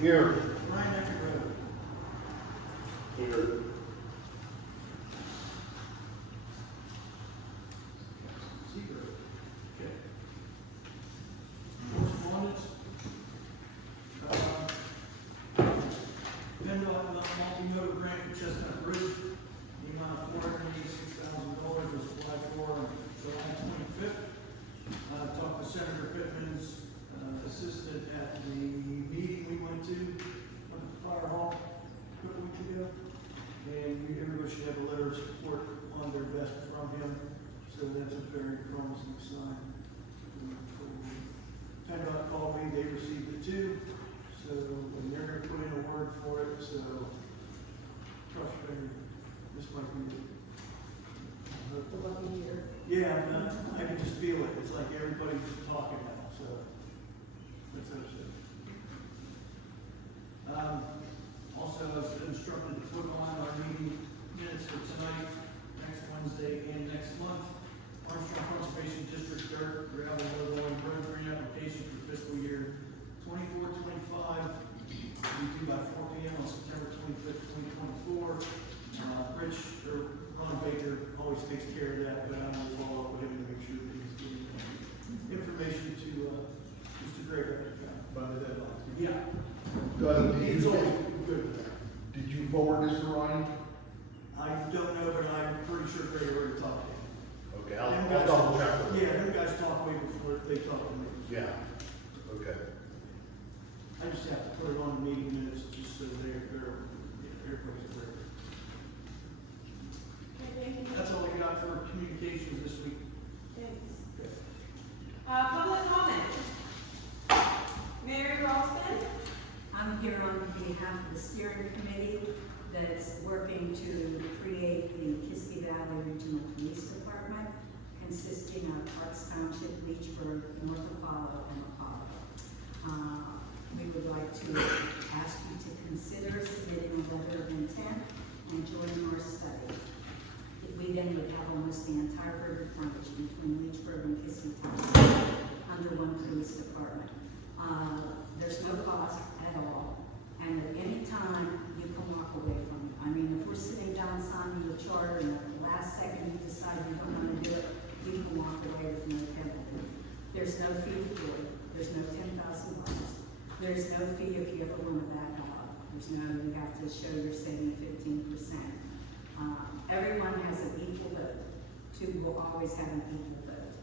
Here. Ryan Ecker. Here. Zero. Okay. Correspondence. PennDOT multi-modal grant for Chestnut Bridge. The amount of $486,000 was applied for on July 25th. Talked to Senator Pittman's assistant at the meeting we went to at the fire hall a couple weeks ago. And everybody should have a letter of support on their desk from him. So that's a very promising sign. PennDOT called me, they received it too. So, and they're gonna put in a word for it, so cross your finger, this might be it. The lucky year. Yeah, I can just feel it, it's like everybody's just talking now, so let's hope so. Also, I was instructed to put on our meeting minutes for tonight, next Wednesday, and next month. Armstrong Conservation District dirt, gravel, road, and road grant application for fiscal year 24-25, due by 4 p.m. on September 25th, 2024. Rich, or Ron Baker, always takes care of that, but I'm gonna follow up with him to make sure that he's getting information to Mr. Gregory. By the deadline. Yeah. Did He's you, always good with that. did you forward this to Ryan? I don't know, but I'm pretty sure Greg already talked to him. Okay, Them I'll guys- double check with him. Yeah, them guys talk way before they talk to me. Yeah, okay. I just have to put it on the meeting minutes just so everybody's aware. Okay, thank you. That's all I got for communications this week. Thanks. Okay. Public comment. Mary Ralston. I'm here on behalf of the steering committee that's working to create the Kiski Valley Regional Police Department, consisting of Parks Township, Leechburg, North Apollo, and Apollo. We would like to ask you to consider submitting a letter of intent and joining our study. We then would have almost the entire river frontage between Leechburg and Kiski Township under one police department. There's no cost at all, and at any time you can walk away from it. I mean, if we're sitting down signing the charter and at the last second you decide you don't want to do it, you can walk away with no penalty. There's no fee to do it. There's no $10,000. There's no fee if you ever want to back out. There's no, you have to show you're saving 15%. Everyone has an equal vote. Two will always have an equal vote.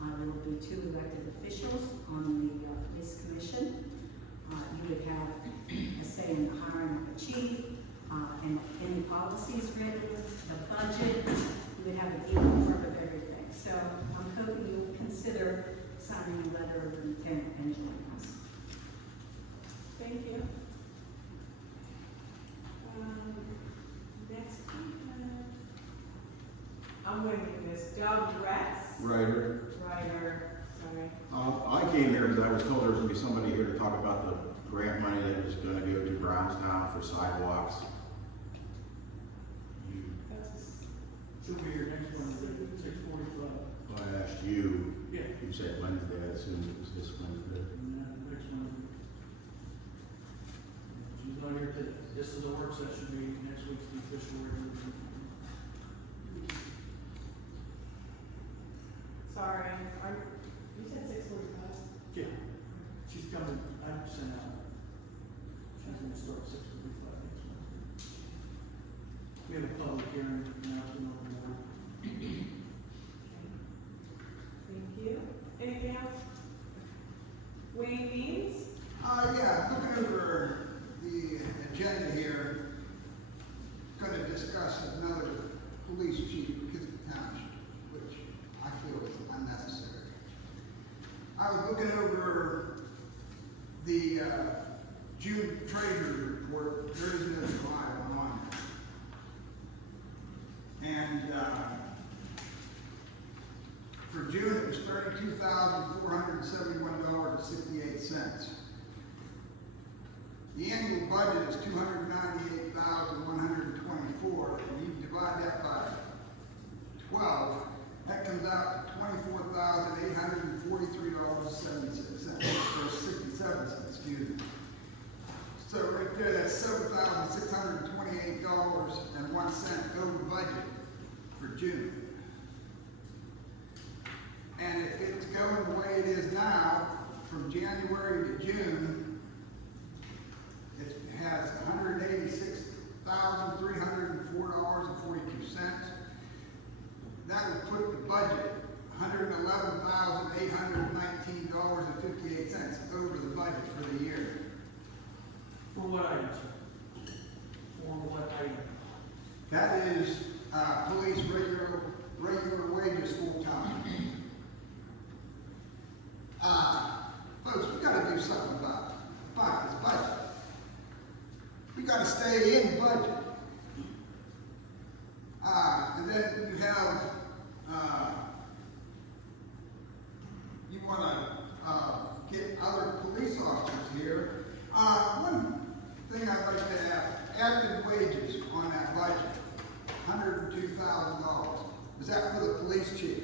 There will be 2 elected officials on the police commission. You would have a say in the hiring of a chief, and any policies written, the budget. You would have an equal part of everything. So I'm hoping you'll consider signing a letter of intent and joining us. Thank you. Next. I'm going to do this. Doug Rex. Ryder. Sorry. I came here because I was told there was going to be somebody here to talk about the grant money that was going to go to Brownstown for sidewalks. She'll be here next Wednesday, 6:45. I asked you, Yeah. you said Wednesday, I assumed it was this Wednesday. Next Wednesday. She's not here today. This is a work session meeting. Next week's the official regular meeting. Sorry. You said 6:45. Yeah. She's coming. I'm sent out. She's going to start 6:45 next Wednesday. We have a public hearing announcement on the board. Thank you. Anything else? Wayne Means. Yeah, looking over the agenda here, going to discuss another police chief for Kiski Township, which I feel is unnecessary. I was looking over the June Treasury report. There is no July on it. And for June, it was $32,471.68. The annual budget is $298,124, and you divide that by 12, that comes out to $24,843.76, or 67 cents, excuse me. $28.01 over budget for June. And if it's going the way it is now, from January to June, it has $186,304.42. That would put the budget $111,819.58 over the budget for the year. For what item, sir? For what item? That is, police regular wages full time. Folks, we gotta do something about this budget. We gotta stay in budget. And then you have, you wanna, get other police officers here. One thing I'd like to have, active wages on that budget, $102,000. Is that for the police chief?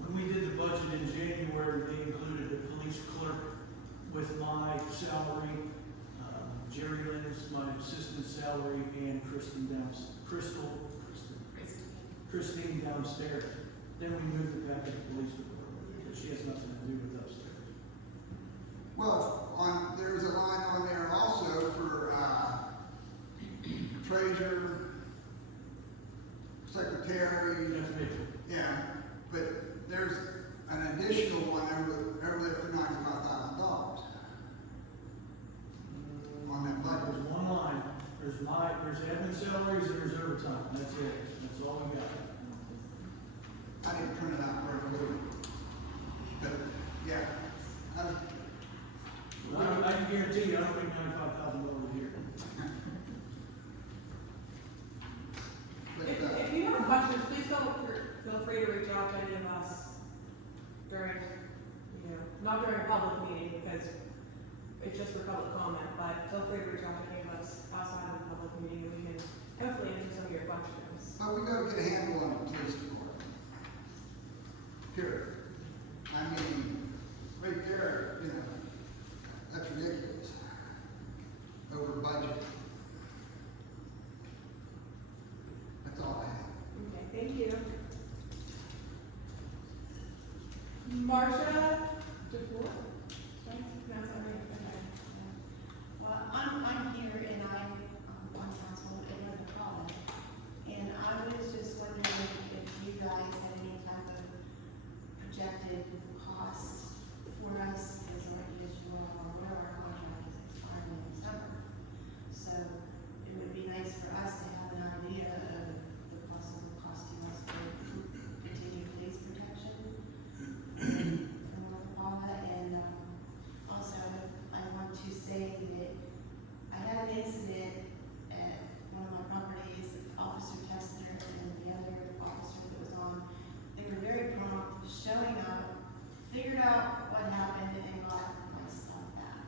When we did the budget in January, they included a police clerk with my salary, Jerry Lynn's, my assistant salary, and Christine downstairs. Then we moved it back to the police department, because she has nothing to do with upstairs. Well, there's a line on there also for, treasurer, secretary. Yeah, but there's an additional one over there for $95,000 on that budget. There's one line, there's admin salaries, and there's overtime, that's it, that's all we got. I didn't print it out for everybody. But, yeah. I can guarantee you, I don't make $95,000 a year. If you have questions, please feel free to reach out to any of us during, not during a public meeting, because it's just for public comment, but feel free to reach out to any of us outside of the public meeting, and we can hopefully answer some of your questions. But we gotta get a handle on the police department. Period. I mean, right there, that's ridiculous. Over budget. That's all I have. Okay, thank you. Marcia DeFore? Did I pronounce that right? Okay. Well, I'm here and I'm on council in the college. And I was just wondering if you guys had any type of projected costs for us, because our usual, or whatever our contract is expiring in December. So it would be nice for us to have an idea of the possible cost to us for continued police protection from North Paula. And also, I want to say that I had an incident at one of my properties, Officer Tester and the other officer that was on. They were very prompt, showing up, figured out what happened, and got my stuff back.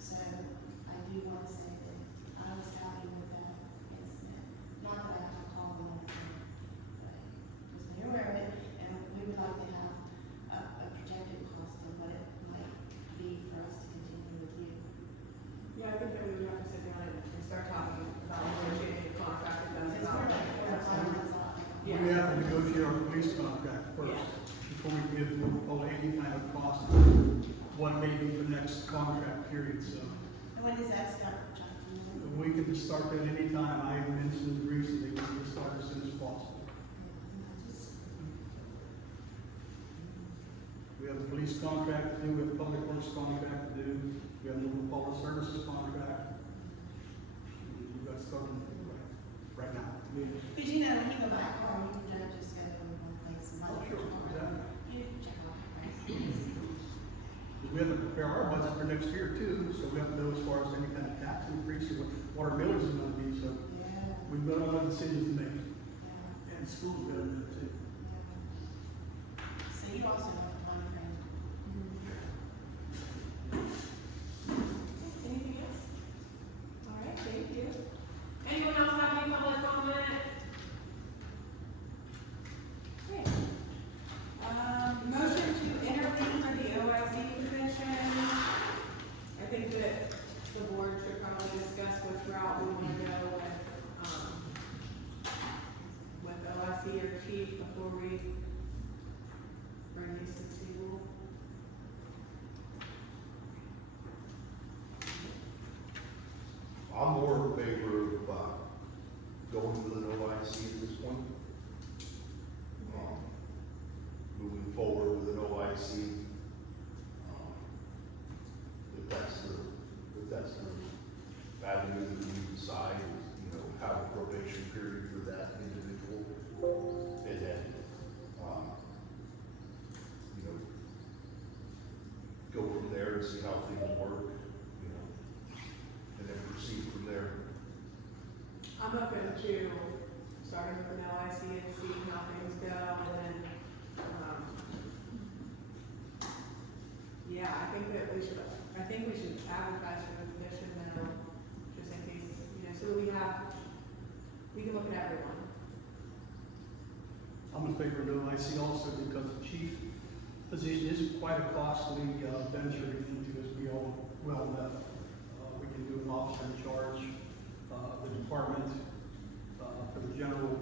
So I do want to say that I was happy with that incident. Not that I have to call them, but I was made aware of it, and we would like to have a projected cost of what it might be for us to continue with you. Yeah, I think that we would have to sit down and start talking about negotiating a contract with them. Because we're like 4 or 5 months off. Yeah. We have to negotiate our police contract first, Yeah. before we give any kind of cost, what may be the next contract period, so. And when does that start, Jonathan? We can start that anytime. I have mentioned recently, we can start as soon as possible. We have a police contract to do, we have a public works contract to do, we have a local public services contract. We've got started right now. Because when you go back home, you don't just go to one place and buy Oh, sure, your car. exactly. You check out the prices. We have to prepare our budget for next year too, so we have to know as far as any kind of tax increase or what our millage is gonna be, so Yeah, we've got a lot of decisions to make. yeah, And school's got to do it too. yeah. So you also know the time frame. Anything else? All right, thank you. Anyone else have any public comment? Okay. Motion to intervene for the OIC position. I think that the board should probably discuss what's route I'm more in favor of, going with an OIC at this point. Moving forward with an OIC. If that's the avenue that we decide, you know, have a probation period for that individual. And then, you know, go from there and see how things work, you know, and then proceed from there. I'm open to starting with an LIC and seeing how things go, and then, yeah, I think we should advertise for the position now, just in case, you know, so we can look at everyone. I'm in favor of no IC also because the chief position is quite a costly venture to get into, as we all well know. We can do an officer in charge, the department, for the general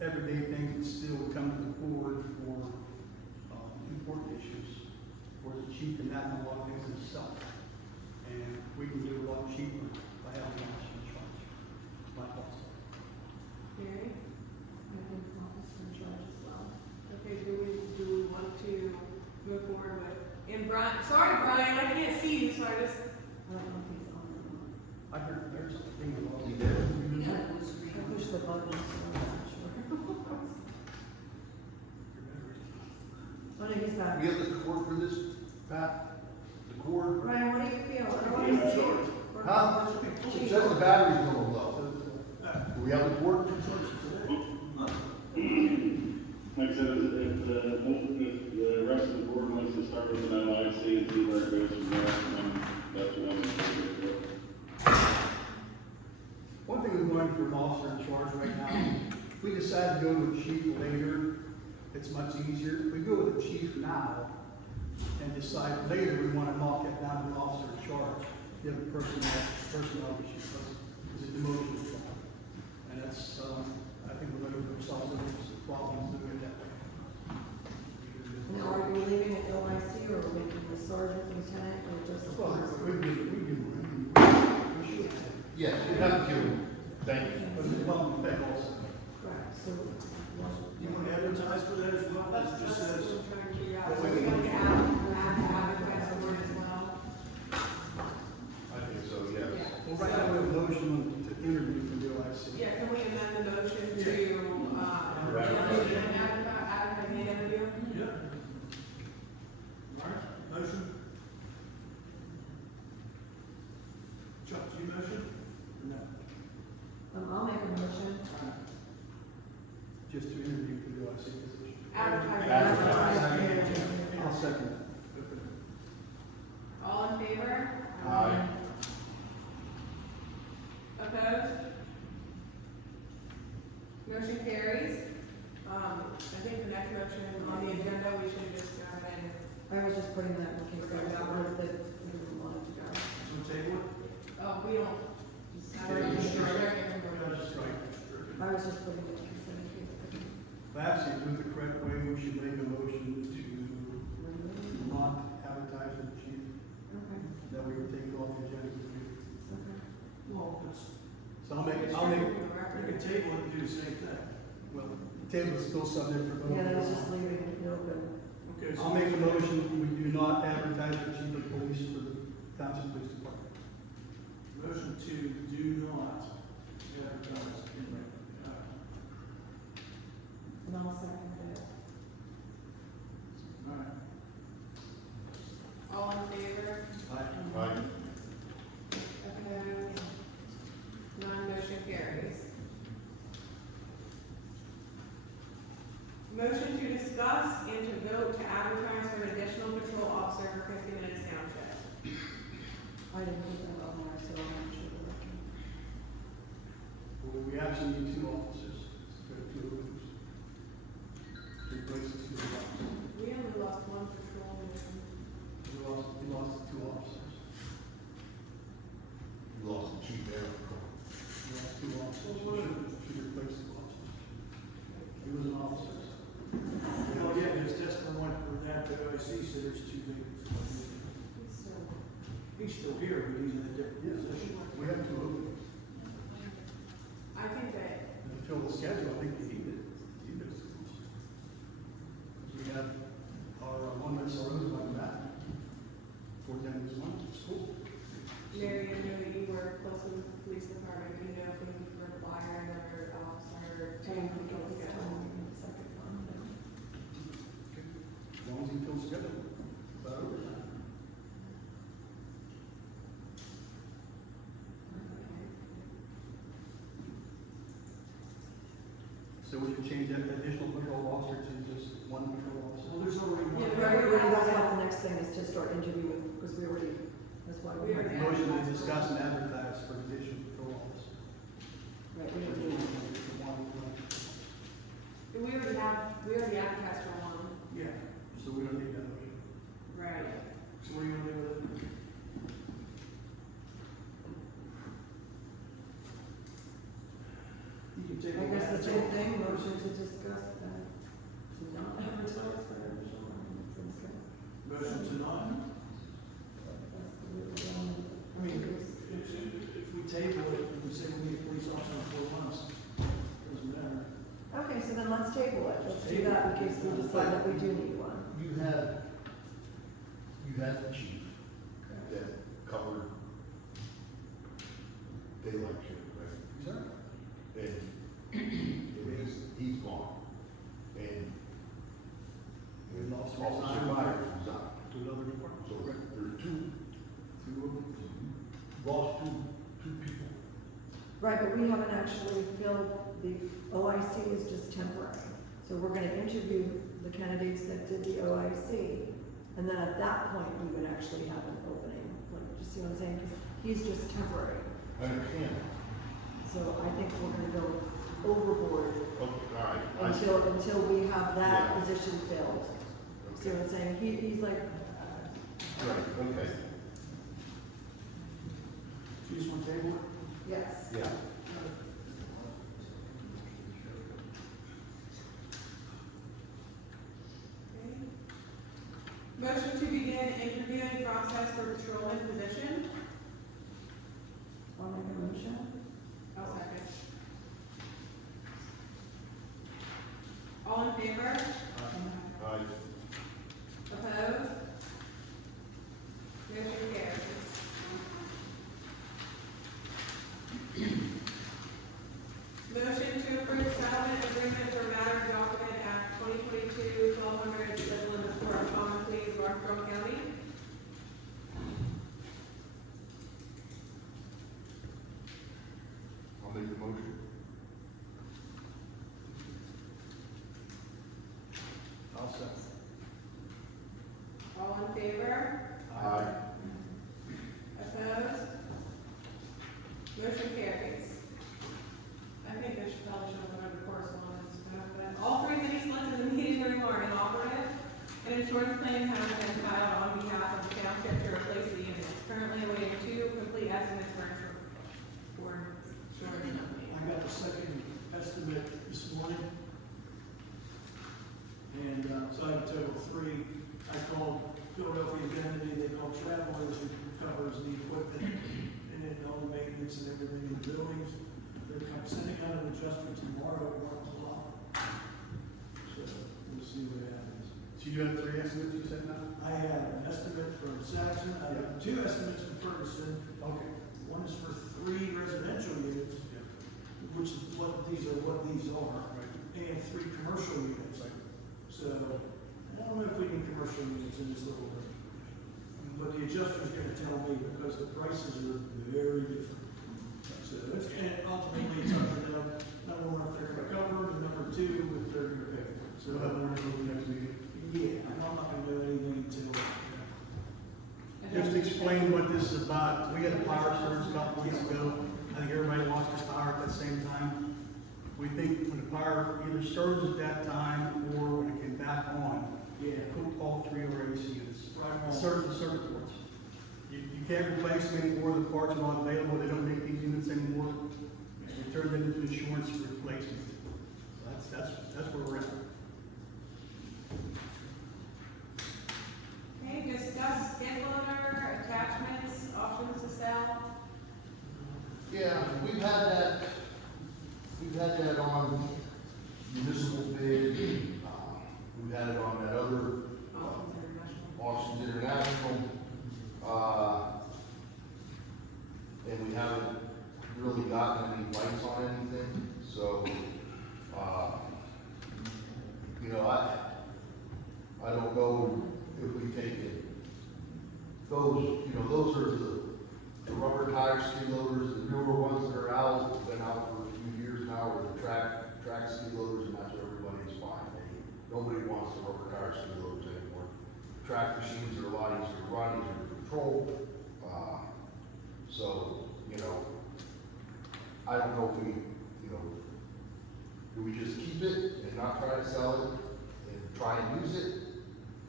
everyday things, and still come to the board for important issues, where the chief can handle a lot of things himself. And we can do a lot cheaper by having an officer in charge. My thoughts. Mary? I think officer in charge as well. Okay, do we want to move forward with, and Brian, sorry Brian, I can't see you, so I just, I don't know if he's on or not. I heard there's a thing about. You did? I pushed the button, so I'm not sure. Oh, no, he's back. We have the cord for this, Pat? The cord? Ryan, what do you feel? I don't want to see it. Huh? It says the battery's going low. Do we have the cord? Like I said, if the rest of the board wants to start with an LIC and see where it goes from there, then that's what I'm going to do. One thing we're going for an officer in charge right now, if we decide to go with chief later, it's much easier. If we go with the chief now and decide later we want to knock it down to an officer in charge, the other personnel issue, because it's a demotion job. And that's, I think we're going to solve some problems doing it that way. Now, are we leaving it LIC or are we making the sergeant, lieutenant, or just the Well, officer? we should. Yes, you have to. Thank you. But it's one thing also. Correct, so. You want to advertise for that as well? that's It just what says, I'm trying to figure out. So we want to advertise for it as well. I think so, yes. Yeah. Well, right now we have a motion to interview from the OIC. Yeah, can we amend the motion to, advertise the interview? yeah. All right, motion. Chuck, do you motion? No. I'll make a motion. Just to interview for the OIC position. Advertise. I'll second it. All in favor? Aye. Opposed? Motion carries. I think the next motion on the agenda, we should just go ahead and, I was just putting that in case there was a group that we wanted to go. So table it? we don't. That's right. I was just putting it in case. Perhaps if you do it the correct way, we should make a motion to not advertise for the chief, Okay, that we would take it off the agenda. okay. Well, it's, So I'll make, we can table it and do the same thing. well, the table is still subject for vote. Yeah, that was just leaving it open. Okay, so. I'll make a motion, we do not advertise for chief of police for the Township Police Department. Motion to do not advertise in, And I'll second it. all right. All in favor? Aye. Opposed? None, motion carries. Motion to discuss and to vote to advertise for an additional patrol officer for Kiski Township. I didn't put that on there, so I'm not sure what I can. Well, we actually need two officers, there are two of them. Replace the two officers. We only lost one patrolman. We lost two officers. You lost the chief there. We lost two officers, we should replace two officers. He was an officer. Oh, yeah, there's testimony for that, but I see, so there's two things. He's still here, but he's in a different position. We have two openings. I think that, And to fill the schedule, I think you need it. You need it. We have our one that's already like that. Towards the end of this month, school. Mary, I know that you work closely with the police department, do you know if we require another officer to And fill the schedule? second one, As long as you fill the schedule. About overtime. So we can change that additional patrol officer to just one patrol officer. Well, there's already one. Yeah, Right, right, that's what the next thing is to start interviewing, because we already, that's why we. We already Motion to discuss and advertise for additional patrol officer. Right, we don't need it. We already advertised for one. Yeah, So we don't need that motion. Right. so what are you gonna do with it? You can take. I guess the that. same thing, motion to discuss that, to not advertise for additional, that seems good. Motion to not, That's the way we're going. I mean, if we table it, and we say we need a police officer in 4 months, doesn't matter. Okay, so then let's table it, let's do that in case we decide that we do need one. You had the chief that covered daylight shift, right? Sir? And he's gone. And We lost Officer Myers is out. to another department. So Correct. there's two, lost two people. Right, but we haven't actually filled, the OIC is just temporary. So we're gonna interview the candidates that did the OIC, and then at that point, we would actually have an opening. Like, you see what I'm saying? Because he's just temporary. I understand. So I think we're gonna go overboard Okay, all right. until we have that Yeah. position filled. See what I'm saying? He's like, Right, okay, You just want to table it? yes. yeah. Motion to begin interviewing process for patrolman position. I'll make a motion. I'll second. All in favor? Aye. Opposed? Motion carries. Motion to approve settlement agreement for matter document at 2022-1200 civil and court common pleas, Rockville County. I'll make the motion. I'll second. All in favor? Aye. Opposed? Motion carries. I think this should probably show up under correspondence, but all three mini splits in the meeting room are inoperative. An insurance claim has been filed on behalf of the township to replace the units. Currently awaiting 2 complete estimates for insurance company. I got the second estimate this morning. And, so I have a total of 3. I called Philadelphia Identity, they called Travelers, who covers the equipment and all the maintenance and everything in the buildings. They're sending out an adjuster tomorrow at 1 o'clock. So we'll see what happens. So you have 3 estimates you said now? I have an estimate from Saxon, I have 2 estimates from Ferguson. Okay. One is for 3 residential units, which is what these are, Right. and 3 commercial units. So, I don't know if we need commercial units in this little room. But the adjuster's gonna tell me because the prices are very different. So it's, and ultimately it's up to them, number 1, if they're gonna cover them, and number 2, if they're gonna pay for it. So we'll have more until the next meeting. Yeah, I'm not gonna do anything until, Just explain what this is about. We had a power surge a couple weeks ago. I think everybody lost their power at the same time. We think when the power either surged at that time or when it came back on, yeah, cooked all 3 of our AC units. right on. Certain circuit boards. You can't replace them anymore, the parts are not available, they don't make these units anymore. We turned them into insurance replacement. That's where we're at. Okay, discuss skid loader attachments Auctions International, and we haven't really gotten any bites on anything, so, you know, I don't know if we take it, those, you know, those are the rubber tire skid loaders, the newer ones that are out, been out for a few years now, are the track skid loaders, and that's what everybody's buying. Nobody wants the rubber tire skid loaders anymore. Track machines are a lot easier to run, easier to control, so, you know, I don't know if we, you know, do we just keep it and not try to sell it and try and use it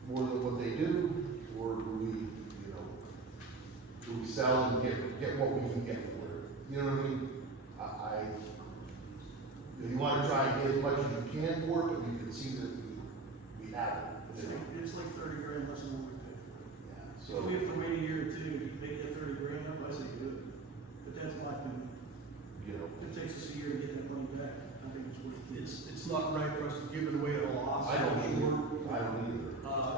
more than what they do, or do we, you know, do we sell and get what we can get for it? You know what I mean? You wanna try and get as much as you can for it, but you can see that we have it. You know? It's like 30 grand less than what we paid for it. Yeah, So so, if we have to wait a year or two to make that 30 grand up, I say do it. But that's my opinion. you know, If it takes us a year to get that money back, I think it's worth it. It's not right for us to give it away at a loss. I don't either, I don't either.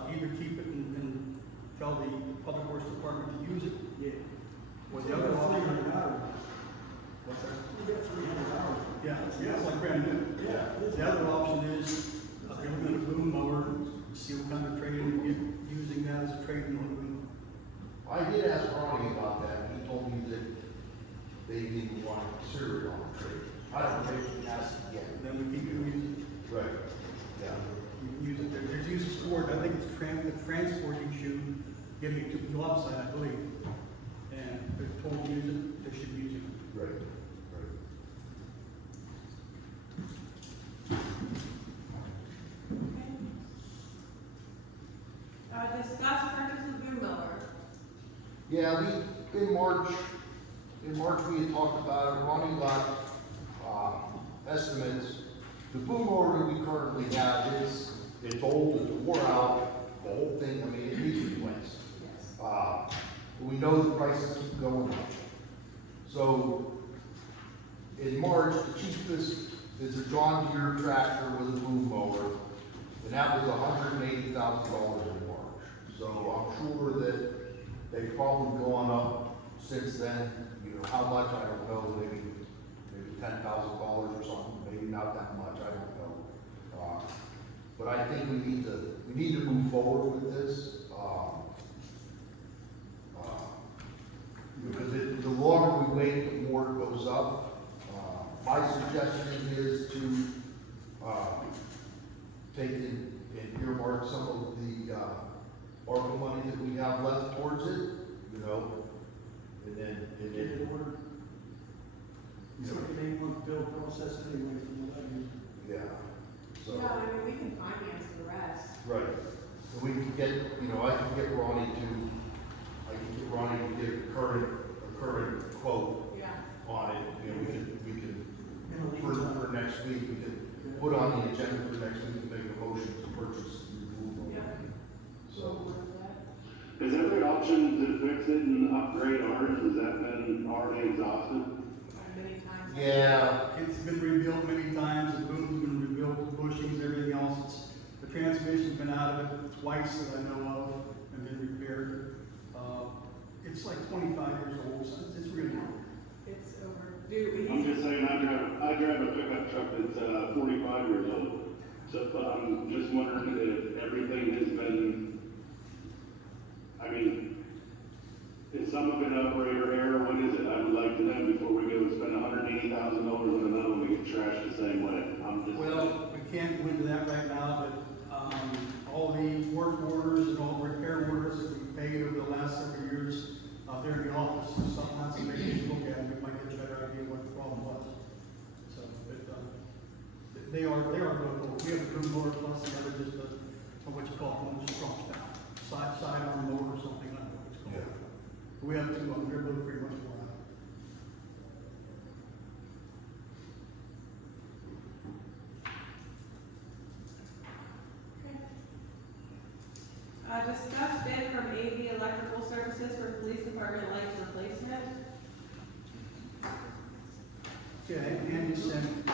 Either keep it and tell the public works department to use it, Yeah. or the other option. $300. What's that? We got $300. Yeah, it's like brand new. Yeah. The other option is, if you're looking at a boom mower, see what kind of trade-in you get, using that as a trade-in on a boom. I did ask Ronnie about that, and he told me that they didn't want to consider it on the trade. I don't think he has it yet. Then we keep using it. Right. Yeah. You can use it, there's uses for it, I think it's the transport issue, getting it to the job site, I believe. And if they're told to use it, they should use it. Right, right. Discuss purchase of boom mower. Yeah, in March, we had talked about it, Ronnie got, estimates. The boom mower that we currently have it's old, it's wore out, the whole thing, I mean, it needs replaced. Yes. We know the prices keep going up. So, in March, the cheapest is a John Deere tractor with a boom mower, and that was $180,000 in March. So I'm sure that they've probably gone up since then, you know, how much, I don't know, maybe $10,000 or something, maybe not that much, I don't know. But I think we need to move forward with this. Because the longer we wait, the more it goes up. My suggestion is to, take and earmark some of the, ARPA money that we have left towards it, you know, and then, Get it ordered. It's like an 8-month bill process anyway from what I hear. yeah, so. Yeah, I mean, we can finance the rest. Right, and we can get, you know, I can get Ronnie to get a current quote Yeah. on it, you know, we can, In a lead time. for next week, we can put on the agenda for next week to make a motion to purchase the boom mower. Yeah. So, Is every option to fix it and upgrade ours, has that been already exhausted? Many times. yeah, It's been rebuilt many times, the boom's been rebuilt, the bushings, everything else. The transmission's been out of it twice that I know of, and been repaired. It's like 25 years old, so it's really old. It's overdue. I'm just saying, I drive a pickup truck that's, 45 years old. So, I'm just wondering if everything has been, I mean, is some of it operator error, what is it? I would like to know before we go and spend $180,000 on another one to get trashed the same way. I'm just. Well, we can't go into that right now, but, all the work orders and all the repair orders that we paid over the last several years, there in the office, if something else, maybe look at it, we might get a better idea what the problem was. So, but, they are good. We have a boom mower plus the other, just a, what you call it, one just drops down. Side arm mower or something, I don't know what it's called. Yeah. We have two of them, they're both pretty much worn out. Discuss bid from AV Electrical Services for police department lights replacement. Yeah, Andy sent his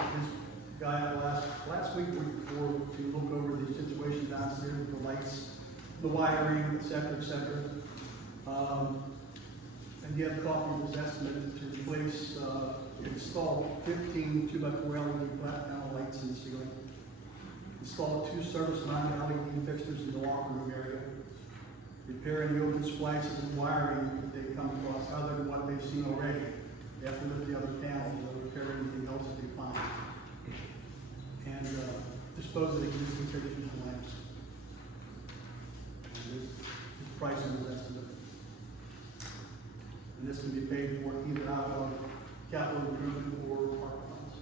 guy out last week or before to look over the situation downstairs with the lights. the wiring, et cetera, et cetera. And you have a copy of his estimate to replace, install 15 2x4 LED flat panel lights in the ceiling. Install 2 service mounted LED fixtures in the locker room area. Repair any open splices and wiring if they come across other than what they've seen already. They have to lift the other panels or repair anything else that they find. And dispose of the existing fixtures and lamps. And his price on his estimate. And this can be paid for either out of capital improvement or park funds.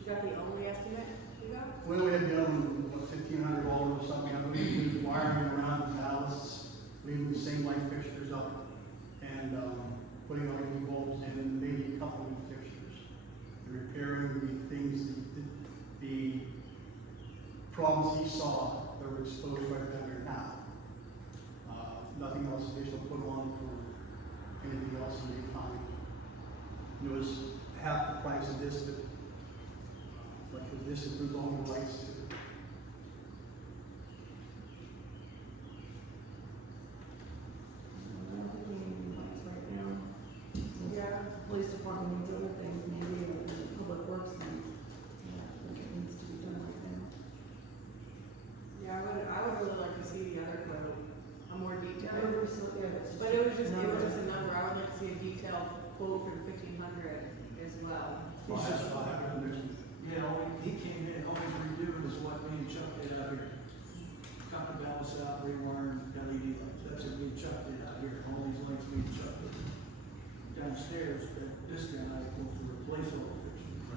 Is that the only estimate you got? Well, we had done, what, $1,500 or something, I believe, we was wiring around the ballasts, leaving the same light fixtures up, and, putting LED bulbs in, and maybe a couple of fixtures. And repairing the things, the problems he saw that were exposed right there now. Nothing else additional put on for anything else you may find. It was half the price of this, but like this includes all the lights too. I don't think we need any lights right now. Yeah. The police department needs other things, maybe, and the public works needs. Yeah, I think it needs to be done right now. Yeah, I would really like to see the other quote, a more detailed. But But it was just a number, I would like to see a detailed quote for the 1,500 as well. Well, that's what happened there. Yeah, he came in, all he's redoing is what me and Chuck did out here. Got the balance out, rewiring LED lights, that's what me and Chuck did out here, all these lights me and Chuck did. Downstairs, this guy wants to replace all the fixtures.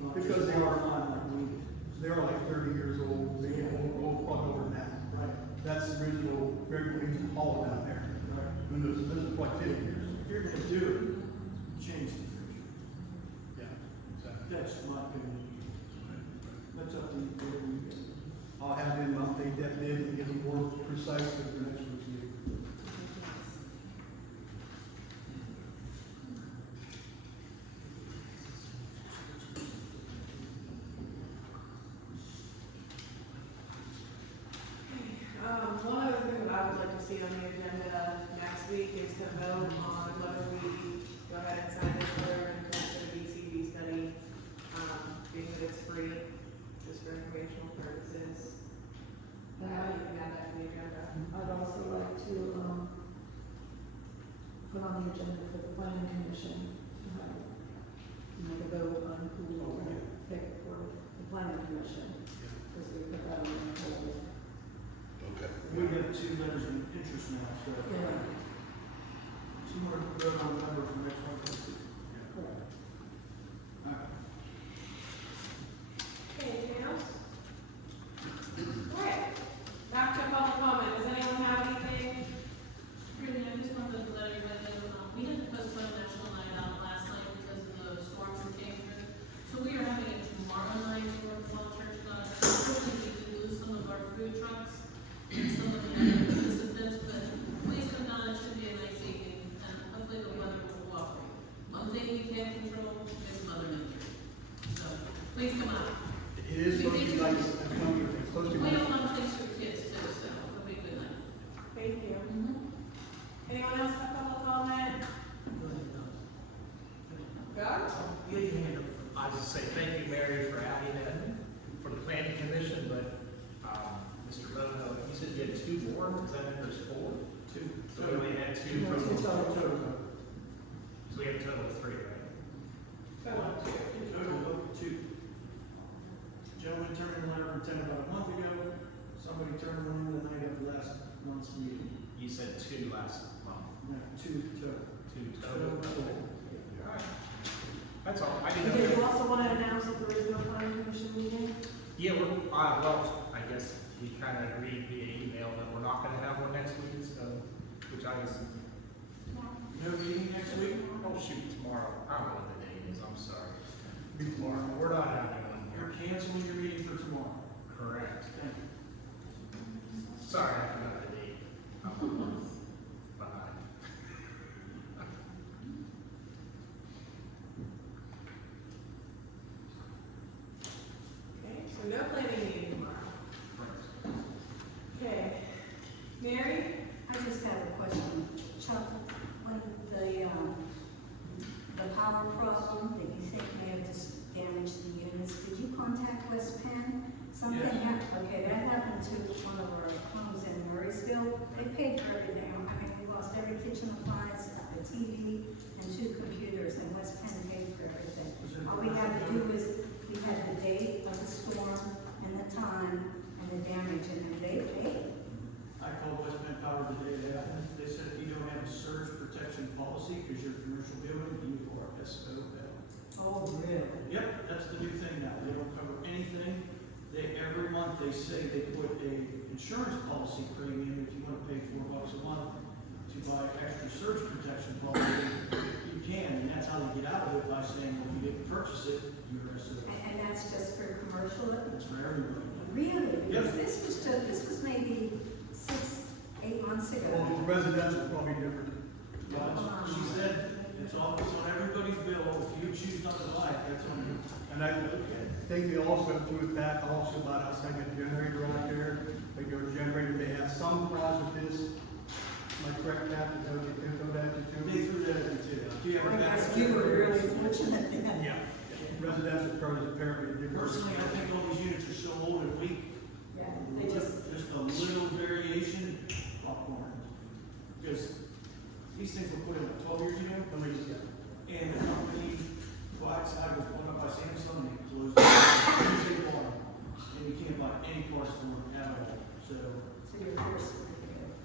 Not Because just they are- modify like we did. They're like 30 years old, they get old, probably over that. Right, That's the original Great Williams Hall down there. right. And this is like 50 years. If you're gonna do it, change the fixture. Yeah, exactly. That's my opinion. That's up to you, whatever you get. I'll have him update that bid and get it more precise for the next week's meeting. One other thing that I would like to see on the agenda next week is to vote on whether we go ahead and sign this letter and commit to the BCD study, being that it's free, just for informational purposes. You can add that to the agenda. I'd also like to, put on the agenda for the planning commission, to have, make a vote on who we're gonna pick for the planning commission, because we put that on the agenda. Okay. We have 2 letters of interest now, so. Yeah, Some more vote on the number for next month. correct. Alright. Okay, anything else? Okay, back to public comment, does anyone have anything? Really, I just wanted to let everybody know, we didn't postpone National Night Out last night because of the storms that came through. So we are having it tomorrow night for the Fall Church Night. Hopefully we can lose some of our food trucks and some of the other participants, but please come down, it should be a nice evening, and hopefully the weather will cooperate. One thing we can't control is Mother Nature. So, please come out. It is supposed to be nice, it's supposed to be We nice. don't want things for kids too, so it'll be a good night. Thank you. Anyone else have public comment? God? I just say thank you, Mary, for adding in for the planning commission, but, Mr. Bono, you said you had 2 more, does that mean there's 4? 2. So we only had 2 No, from, two so total. we have a total of 3, right? Total of 2. Gentleman turned in a letter of intent about a month ago, somebody turned one in the night of last month's meeting. You said 2 last month, No, 2 total. 2 total. All right. That's all, I Okay, didn't you know. also want to announce that there is no planning commission meeting? Yeah, well, I guess we kind of agreed via email that we're not gonna have one next week, so, which I guess, No meeting next week? oh shoot, tomorrow, I don't know what the date is, I'm sorry. Tomorrow, we're not having one You're here. canceling your meeting for tomorrow. Correct. Thank you. Sorry, I forgot the date. I'm a month behind. Okay, so no planning happened to one of our homes in Murraysville. They paid for everything. I mean, we lost every kitchen appliance, a TV, and 2 computers, and West Penn paid for everything. All we had to do was, we had the date of the storm, and the time, and the damage, and then they paid. I called West Penn Power today, they said if you don't have a surge protection policy, because you're a commercial building, you are SOL. Oh, really? Yep, that's the new thing now, they don't cover anything. Every month they say they put a insurance policy premium, if you wanna pay $4 a month to buy extra surge protection policy, you can, and that's how they get out of it, by saying, well, if you didn't purchase it, you're SOL. And that's just for commercial? That's for everybody. Really? Because Yep. this was maybe 6, 8 months ago. Well, residential is probably different. She said, it's on everybody's bill, if you choose not to buy it, that's on you. And I think they also threw it back also about us having a generator out there, like your generator, they have some clause with this. Am I correct, Pat, is that what they threw that to They too? threw that in too. Do you have a I guess backup? you were really fortunate then. Yeah. Residential part is apparently different. Personally, I think all these units are so old and weak, Yeah, they just, a little variation, popcorn. Because these things were put in like 12 years ago, At least, yeah. and the company, Blackside, was bought up by Samsung, and they closed it. They bought them, and you can't buy any parts for them at all, so, so you're first.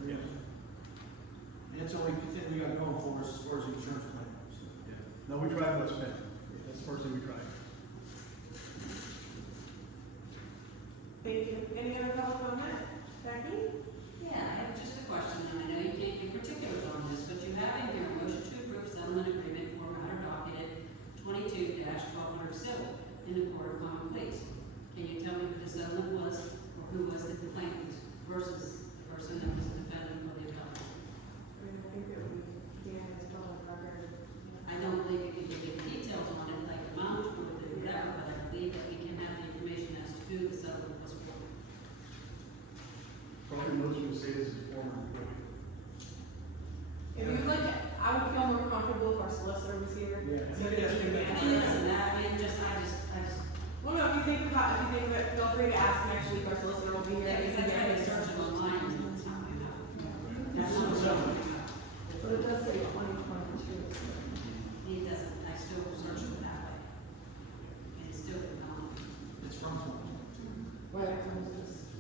yeah. And that's the only thing we got going for us as far as the insurance plan goes. No, we tried West Penn. That's the first thing we tried. Thank you. Any other public comment? Becky? Yeah, I have just a question, and I know you can't give particulars on this, but you have in here a motion to approve settlement agreement for matter docketed 22-1200 civil in the Court of Common Pleas. Can you tell me who the settlement was, or who was the complainant versus the person that was the defendant or the appellant? I mean, I think that we can, it's public record. I don't believe you can give details on it, like amount or whatever, but I believe that we can have the information as to who the settlement was for. Probably most would say this is former employee. If you'd like, I would feel more comfortable if our solicitor was here. Yeah. So that Yes, he could we answer can. us. And that, I mean, I just, Well, no, if you think about, it, feel free to ask next week, our solicitor will be here. yeah, because I tried to He can search it online, and that's how I know. That's not So, But it does say 2022. He doesn't, I still search it that way. And it's still not. it's from, Right, I was just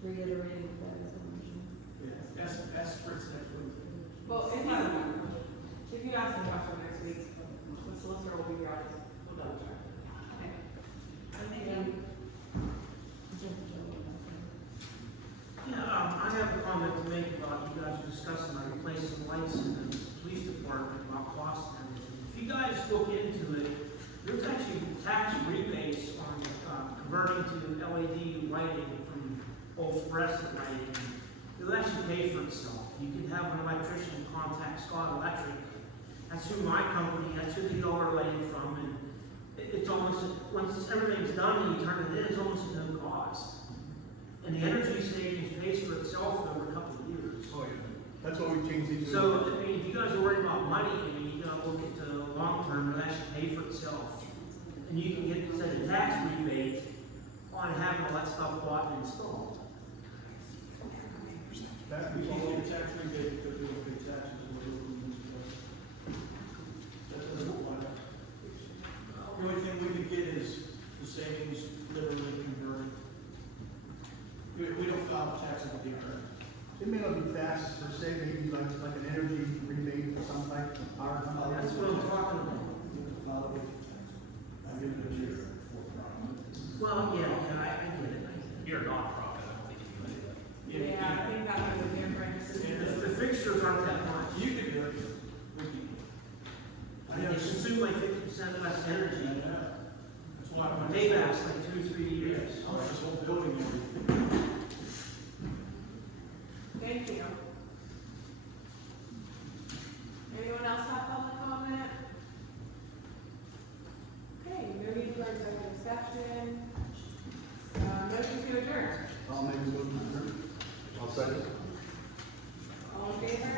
reiterating that information. yeah, that's Fritz next week. Well, if you ask him a question next week, the solicitor will be here, we'll double check. Okay. Thank you. Yeah, I have a comment to make about you guys discussing like replacing lights in the police department about cost and everything. If you guys look into it, there's actually tax rebates on converting to LED lighting from phosphorescent lighting. It'll actually pay for itself. You can have an electrician contact Scott Electric. That's who my company, that's who they get all our lighting from, and it's almost, once everything's done and you turn it in, it's almost no cost. And the energy savings pays for itself over a couple of years. Oh, yeah. That's what we changed these. So, I mean, if you guys are worried about money, I mean, you gotta look at the long term, it'll actually pay for itself. And you can get, say, a tax rebate on having all that stuff bought and installed. That We we can't all, get a tax rebate because we don't pay taxes in the local municipality. That doesn't apply. The only thing we could get is the savings literally converted. We don't file taxes with the IRS. it may not be taxes per se, maybe like an energy rebate or some type of power. That's what I'm talking about. You have to file it with the tax. I give it a year for profit. Well, yeah, I get it. You're a nonprofit, I don't think you can do that. Yeah, I think that was a difference. The fixtures aren't that much. You can do it. We can. I mean, they consume like 50% less energy. That's why I'm. Payback's like 2-3 years. This whole building. Thank you. Anyone else have public comment? Okay, moving to our executive session. Motion to adjourn. I'll make a motion. I'll second. All in favor?